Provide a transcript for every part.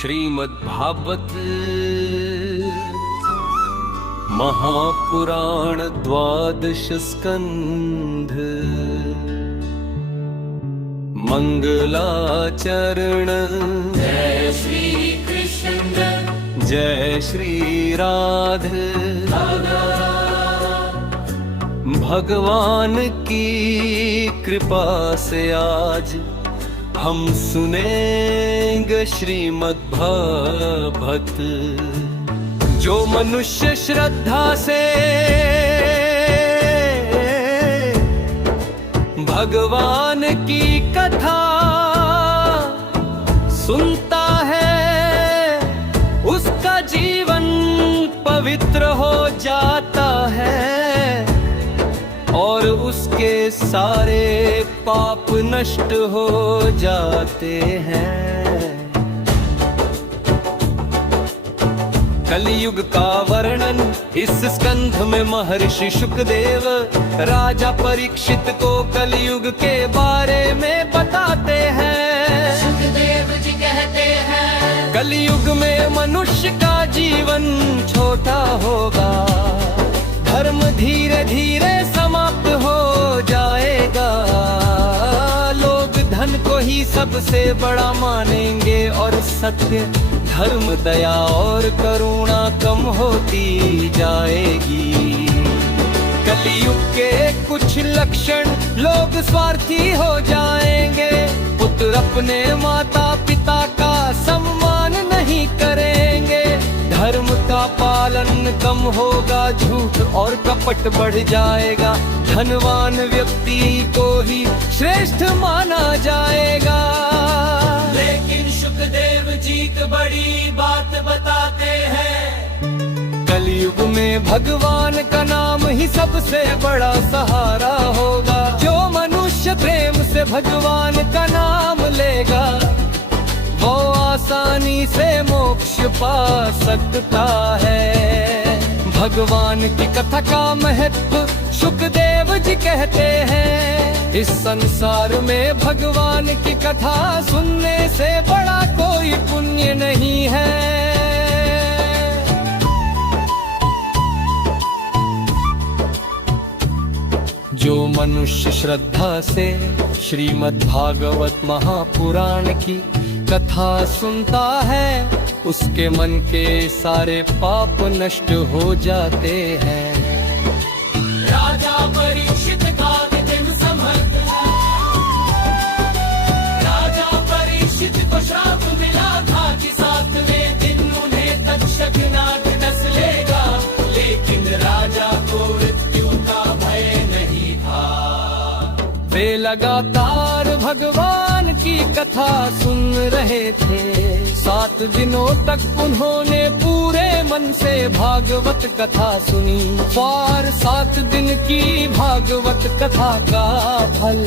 श्रीमद्भागवत महापुराण द्वादश स्कंध मंगलाचरण। जय श्री कृष्ण जय श्री राधे। भगवान की कृपा से आज हम सुनेंगे श्रीमद्भागवत। जो मनुष्य श्रद्धा से भगवान की कथा सुनता है, उसका जीवन पवित्र हो जाता है और उसके सारे पाप नष्ट हो जाते हैं। कलयुग का वर्णन इस स्कंध में महर्षि शुकदेव राजा परीक्षित को कलयुग के बारे में बताते हैं। शुकदेव जी कहते हैं, कलयुग में मनुष्य का जीवन छोटा होगा, धर्म धीरे धीरे समाप्त हो जाएगा। लोग धन को ही सबसे बड़ा मानेंगे और सत्य, धर्म, दया और करुणा कम होती जाएगी। कलयुग के कुछ लक्षण, लोग स्वार्थी हो जाएंगे, पुत्र अपने माता पिता का सम्मान नहीं करेंगे, धर्म का पालन कम होगा, झूठ और कपट बढ़ जाएगा, धनवान व्यक्ति को ही श्रेष्ठ माना जाएगा। लेकिन शुकदेव जी एक बड़ी बात बताते हैं, कलयुग में भगवान का नाम ही सबसे बड़ा सहारा होगा। जो मनुष्य प्रेम से भगवान का नाम लेगा, वो आसानी से मोक्ष पा सकता है। भगवान की कथा का महत्व शुकदेव जी कहते हैं, इस संसार में भगवान की कथा सुनने से बड़ा कोई पुण्य नहीं है। जो मनुष्य श्रद्धा से श्रीमद्भागवत महापुराण की कथा सुनता है, उसके मन के सारे पाप नष्ट हो जाते हैं। राजा परीक्षित का दिन समर्थ था, राजा परीक्षित को श्राप मिला था कि 7वें दिन उन्हें तक्षक नाग डस लेगा, लेकिन राजा को मृत्यु का भय नहीं था। वे लगातार भगवान की कथा सुन रहे थे। 7 दिनों तक उन्होंने पूरे मन से भागवत कथा सुनी और 7 दिन की भागवत कथा का फल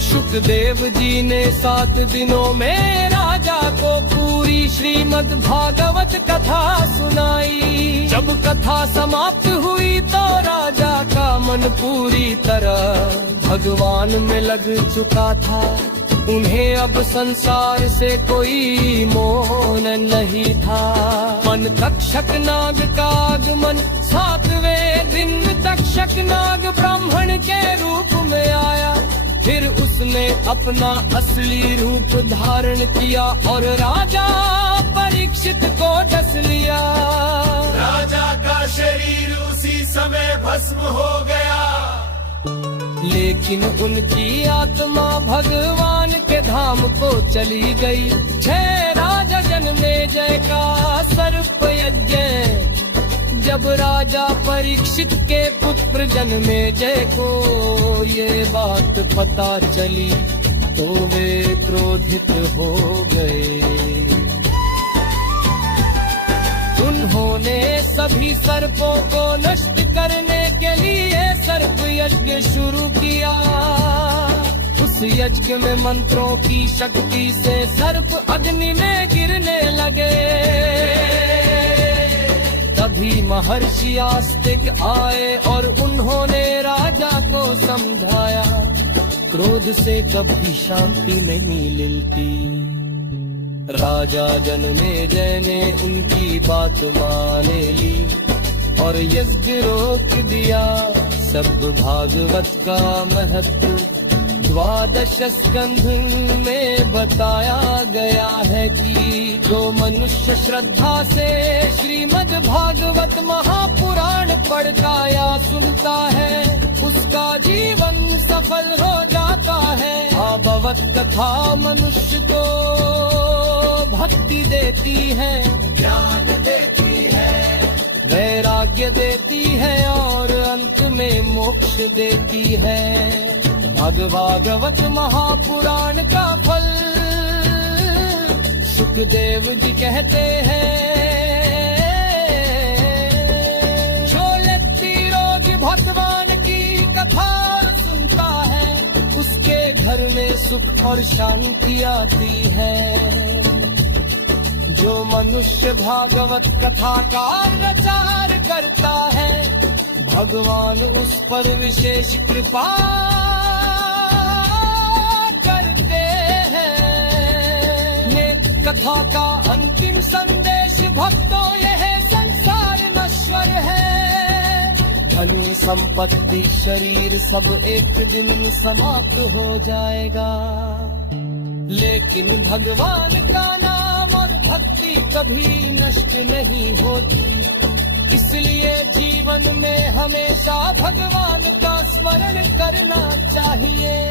शुकदेव जी ने 7 दिनों में राजा को पूरी श्रीमद् भागवत कथा सुनाई। जब कथा समाप्त हुई तो राजा का मन पूरी तरह भगवान में लग चुका था। उन्हें अब संसार से कोई मोह नहीं था। मन तक्षक नाग का आगमन 7वें दिन तक्षक नाग ब्राह्मण के रूप में आया। फिर उसने अपना असली रूप धारण किया और राजा परीक्षित को डस लिया। राजा का शरीर उसी समय भस्म हो गया, लेकिन उनकी आत्मा भगवान के धाम को चली गई। 6 राजा जन्मेजय का सर्प यज्ञ, जब राजा परीक्षित के पुत्र जन्मेजय को ये बात पता चली तो वे क्रोधित हो गए। उन्होंने सभी सर्पों को नष्ट करने के लिए सर्प यज्ञ शुरू किया। उस यज्ञ में मंत्रों की शक्ति से सर्प अग्नि में गिरने लगे। तभी महर्षि आस्तिक आए और उन्होंने राजा को समझाया, क्रोध से कभी शांति नहीं मिलती। राजा जन्मेजय ने उनकी बात माने ली और यज्ञ रोक दिया। सब भागवत का महत्व द्वादश स्कंध में बताया गया है कि जो मनुष्य श्रद्धा से श्रीमद् भागवत महापुराण पढ़ता या सुनता है उसका जीवन सफल हो जाता है। भागवत कथा मनुष्य को भक्ति देती है, ज्ञान देती है, वैराग्य देती है और अंत में मोक्ष देती है। भागवत महापुराण का फल सुखदेव जी कहते हैं, जो व्यक्ति रोज भगवान की कथा सुनता है उसके घर में सुख और शांति आती है। जो मनुष्य भागवत कथा का प्रचार करता है भगवान उस पर विशेष कृपा कथा का अंतिम संदेश भक्तों यह संसार नश्वर है। धन संपत्ति शरीर सब एक दिन समाप्त हो जाएगा, लेकिन भगवान का नाम और भक्ति कभी नष्ट नहीं होती। इसलिए जीवन में हमेशा भगवान का स्मरण करना चाहिए।